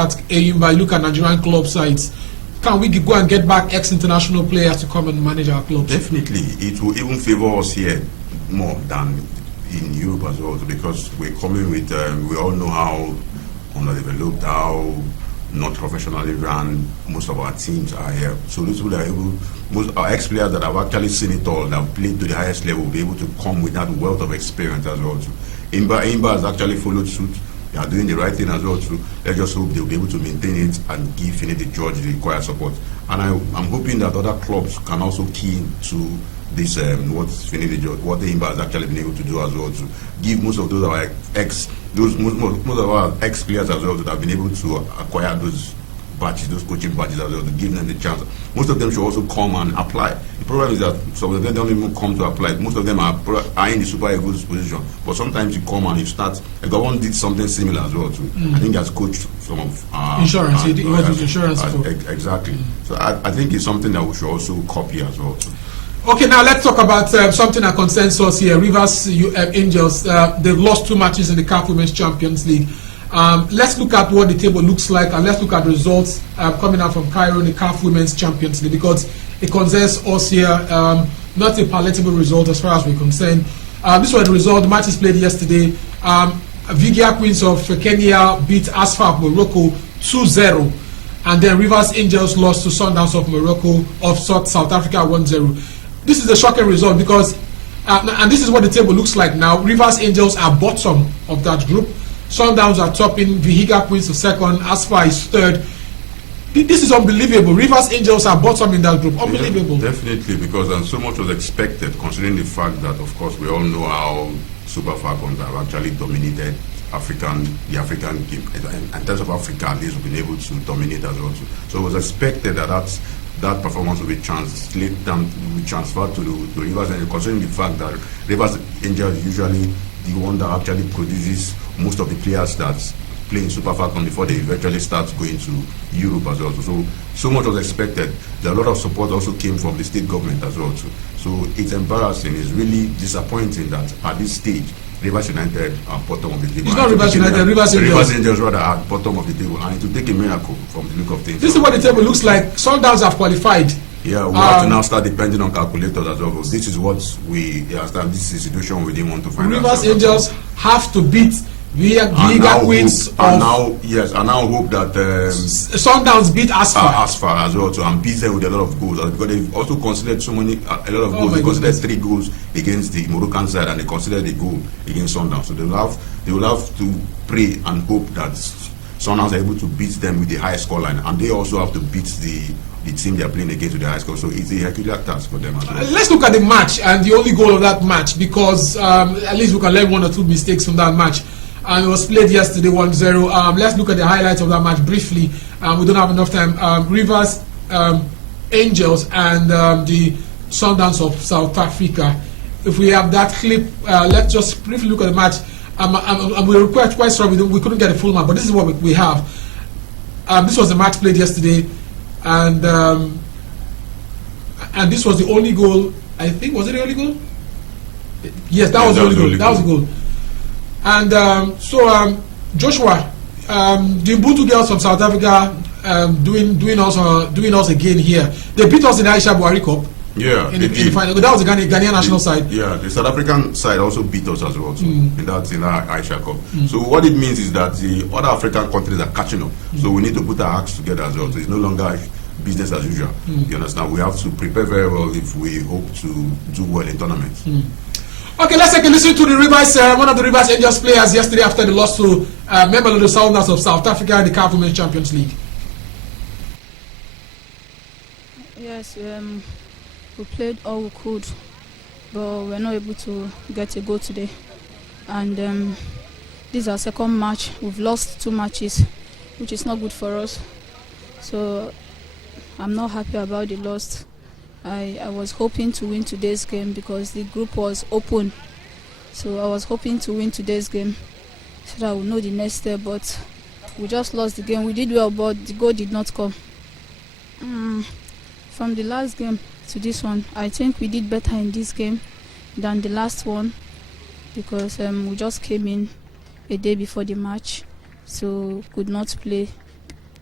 at Ayimba, look at Nigerian club sides. Can we go and get back ex-international players to come and manage our clubs? Definitely. It will even favor us here more than in Europe as well, because we're coming with, we all know how underdeveloped, how not professionally run most of our teams are here. So those people are able, most our ex-players that have actually seen it all, that have played to the highest level, will be able to come with that wealth of experience as well. So Ayimba has actually followed suit. They are doing the right thing as well too. Let's just hope they'll be able to maintain it and give Finidi George the required support. And I'm hoping that other clubs can also key into this what Finidi George, what Ayimba has actually been able to do as well to give most of those our most of our ex players as well that have been able to acquire those badges, those coaching badges as well, to give them the chance. Most of them should also come and apply. The problem is that some of them don't even come to apply. Most of them are in the Super Eagles position. But sometimes you come and you start. One did something similar as well too. I think he has coached some of insurance. He was with insurance. Exactly. So I think it's something that we should also copy as well too. Okay, now let's talk about something that concerns us here. Rivers Angels, they've lost 2 matches in the CAF Women Champions League. Let's look at what the table looks like, and let's look at results coming out from Cairo in the CAF Women's Champions League, because it concerns us here. Not a palatable result as far as we're concerned. This was the result. The matches played yesterday. Vigia Queens of Kenya beat Asfa of Morocco 2-0. And then Rivers Angels lost to Sundowns of Morocco of South Africa 1-0. This is a shocking result because, and this is what the table looks like now. Rivers Angels are bottom of that group. Sundowns are topping. Vihiga Queens are second. Asfa is third. This is unbelievable. Rivers Angels are bottom in that group. Unbelievable. Yeah, definitely, because so much was expected, considering the fact that, of course, we all know how Super Falcons have actually dominated the African game. In terms of Africa, at least, we've been able to dominate as well. So it was expected that performance will be transferred to the Rivers Angels, considering the fact that Rivers Angels is usually the one that actually produces most of the players that play in Super Falcon before they eventually start going to Europe as well. So much was expected. A lot of support also came from the state government as well. So it's embarrassing. It's really disappointing that at this stage, Rivers United are bottom of the table. It's not Rivers United, Rivers Angels. Rivers Angels rather are bottom of the table, and it will take a miracle from the look of things. This is what the table looks like. Sundowns have qualified. Yeah, we have to now start depending on calculators as well. This is what we understand. This is a situation we didn't want to find. Rivers Angels have to beat Vihiga Queens and now hope that Sundowns beat Asfa as well, and beat them with a lot of goals, because they've also considered a lot of goals. They considered 3 goals against the Moroccan side, and they considered a goal against Sundowns. So they will have to pray and hope that Sundowns are able to beat them with the highest scoreline, and they also have to beat the team they are playing against with the high score. So it's a Herculean task for them as well. Let's look at the match and the only goal of that match, because at least we can learn 1 or 2 mistakes from that match. And it was played yesterday 1-0. Let's look at the highlights of that match briefly. We don't have enough time. Rivers Angels and the Sundowns of South Africa. If we have that clip, let's just briefly look at the match. We were quite sorry we couldn't get a full match, but this is what we have. This was the match played yesterday, and this was the only goal. I think, was it the only goal? Yes, that was the only goal. That was the goal. And Joshua, the Ubuntu girls from South Africa doing us again here. They beat us in the Aisha Buhari Cup. Yeah, in the final. That was the Ghanaian national side. Yeah, the South African side also beat us as well in that Aisha Cup. So what it means is that the other African countries are catching up. So we need to put our acts together as well. So it's no longer business as usual. You understand? We have to prepare very well if we hope to do well in tournaments. Okay, let's take a listen to the Rivers, one of the Rivers Angels players yesterday after the loss to member of the Sundowns of South Africa in the CAF Women Champions League. Yes, we played all we could, but we're not able to get a goal today. And this is our second match. We've lost 2 matches, which is not good for us. So I'm not happy about the loss. I was hoping to win today's game because the group was open. So I was hoping to win today's game so that I would know the next step, but we just lost the game. We did well, but the goal did not come. From the last game to this one, I think we did better in this game than the last one because we just came in a day before the match, so could not play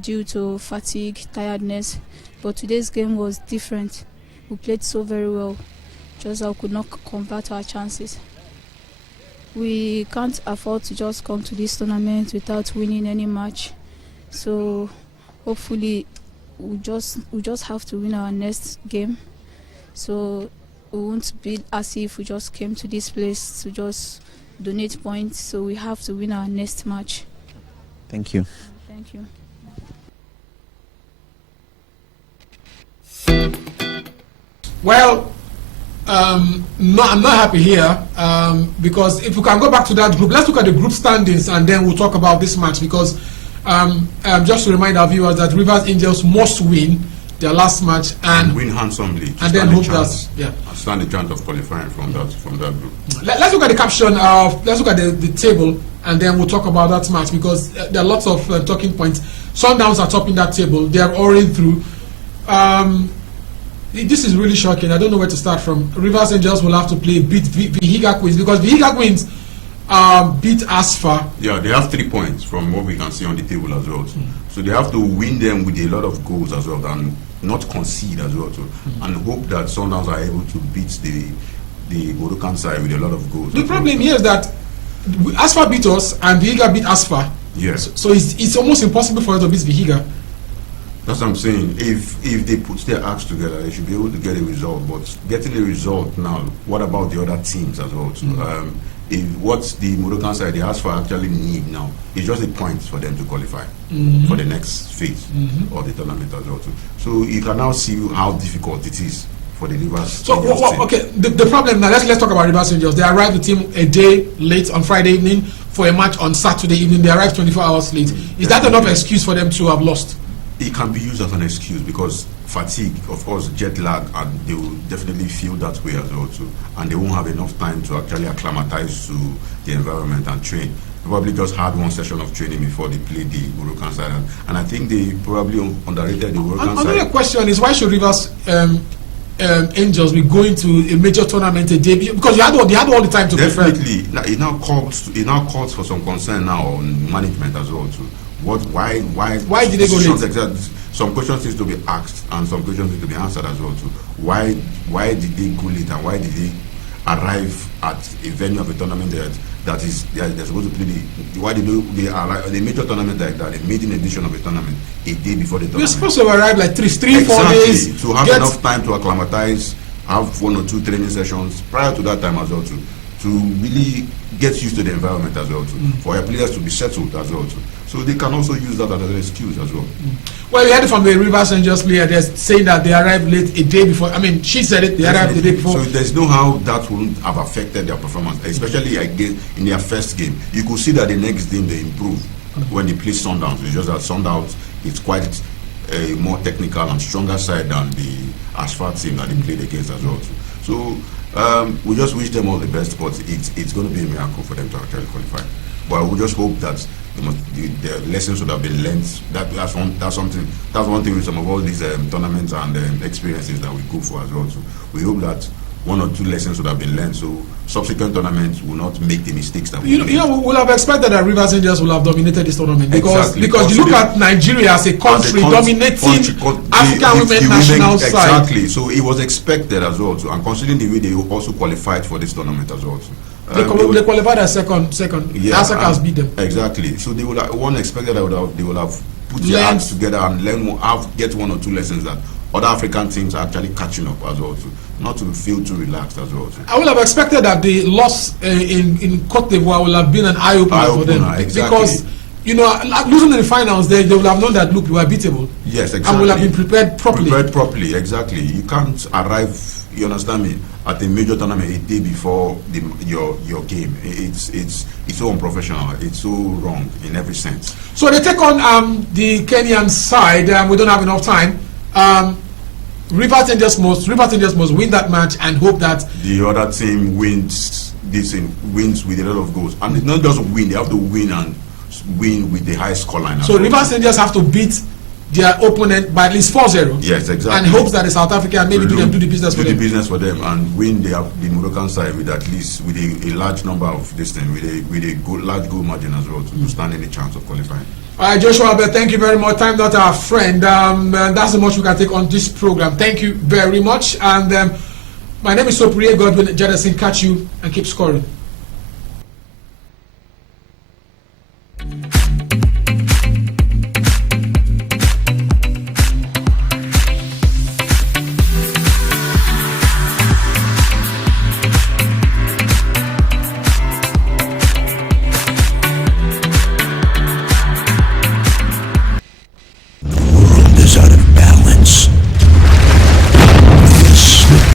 due to fatigue, tiredness. But today's game was different. We played so very well, just that we could not convert our chances. We can't afford to just come to this tournament without winning any match. So hopefully we just have to win our next game. So we won't be as if we just came to this place to just donate points. So we have to win our next match. Thank you. Thank you. Well, no, I'm not happy here because if we can go back to that group, let's look at the group standings and then we'll talk about this match because just to remind our viewers that Rivers Angels must win their last match and win handsomely, and then hope that stand the chance of qualifying from that group. Let's look at the caption of let's look at the table and then we'll talk about that match because there are lots of talking points. Sundowns are topping that table; they are already through. This is really shocking. I don't know where to start from. Rivers Angels will have to beat Vihiga Queens because Vihiga Queens beat Asfa. Yeah, they have 3 points from what we can see on the table as well. So they have to win them with a lot of goals as well and not concede as well. And hope that Sundowns are able to beat the Morokan side with a lot of goals. The problem here is that Asfa beat us and Vihiga beat Asfa. Yes. So it's almost impossible for us to beat Vihiga. That's what I'm saying. If they put their acts together, they should be able to get a result. But getting a result now, what about the other teams as well? What the Morokan side, the Asfa actually need now is just a point for them to qualify for the next phase of the tournament as well. So you can now see how difficult it is for the Rivers. So okay, the problem now. Let's talk about Rivers Angels. They arrived the team a day late on Friday evening for a match on Saturday evening. They arrived 24 hours late. Is that enough excuse for them to have lost? It can be used as an excuse because fatigue, of course, jet lag, and they will definitely feel that way as well too. And they won't have enough time to actually acclimatize to the environment and train. They probably just had one session of training before they played the Morokan side, and I think they probably underrated the Morokan side. Another question is why should Rivers Angels be going to a major tournament a day because they had all the time to prepare. Definitely, it now calls for some concern now on management as well too. Why did they go late? Some questions need to be asked and some questions need to be answered as well too. Why did they go late and why did they arrive at a venue of a tournament they're supposed to play why did they arrive at a major tournament like that, a maiden edition of a tournament a day before the tournament? You're supposed to arrive like 4 days to have enough time to acclimatize, have 1 or 2 training sessions prior to that time as well too, to really get used to the environment as well too, for our players to be settled as well too. So they can also use that as an excuse as well. Well, we heard it from the Rivers Angels player. They're saying that they arrived late a day before. I mean, she said it. They arrived the day before. So there's no how that wouldn't have affected their performance, especially again in their first game. You could see that the next game they improved when they played Sundowns. It's just that Sundowns is quite a more technical and stronger side than the Asphalt team that they played against as well. So we just wish them all the best, but it's going to be a miracle for them to actually qualify. But we just hope that the lessons would have been learned. That's one thing with some of all these tournaments and experiences that we go for as well. So we hope that 1 or 2 lessons would have been learned, so subsequent tournaments will not make the mistakes that we made. We would have expected that Rivers Angels will have dominated this tournament because you look at Nigeria as a country dominating African women national side. Exactly, so it was expected as well too, and considering the way they also qualified for this tournament as well too. They qualified as second. Yeah, Asaka has beat them. Exactly. So they would have, one expected that they would have put their hands together and learn more, get 1 or 2 lessons that other African teams are actually catching up as well too. Not to feel too relaxed as well too. I would have expected that the loss in Cote d'Ivoire will have been an eye-opener for them. Exactly. Because losing in the finals, they would have known that look, we are beatable. Yes, exactly. And will have been prepared properly. Exactly. You can't arrive, you understand me, at a major tournament a day before your game. It's so unprofessional. It's so wrong in every sense. So they take on the Kenyan side. We don't have enough time. Rivers Angels must win that match and hope that the other team wins with a lot of goals. And it's not just win; they have to win and win with the high scoreline. So Rivers Angels have to beat their opponent by at least 4-0. Yes, exactly. And hopes that the South African maybe do the business for them. Do the business for them and win the Moroccan side with at least with a large number of this thing, with a good, large goal margin as well to stand any chance of qualifying. All right, Joshua Albert, thank you very much. Time not our friend. That's the much we can take on this program. Thank you very much. And my name is Sopriye Godwin Jadison. Catch you and keep scoring.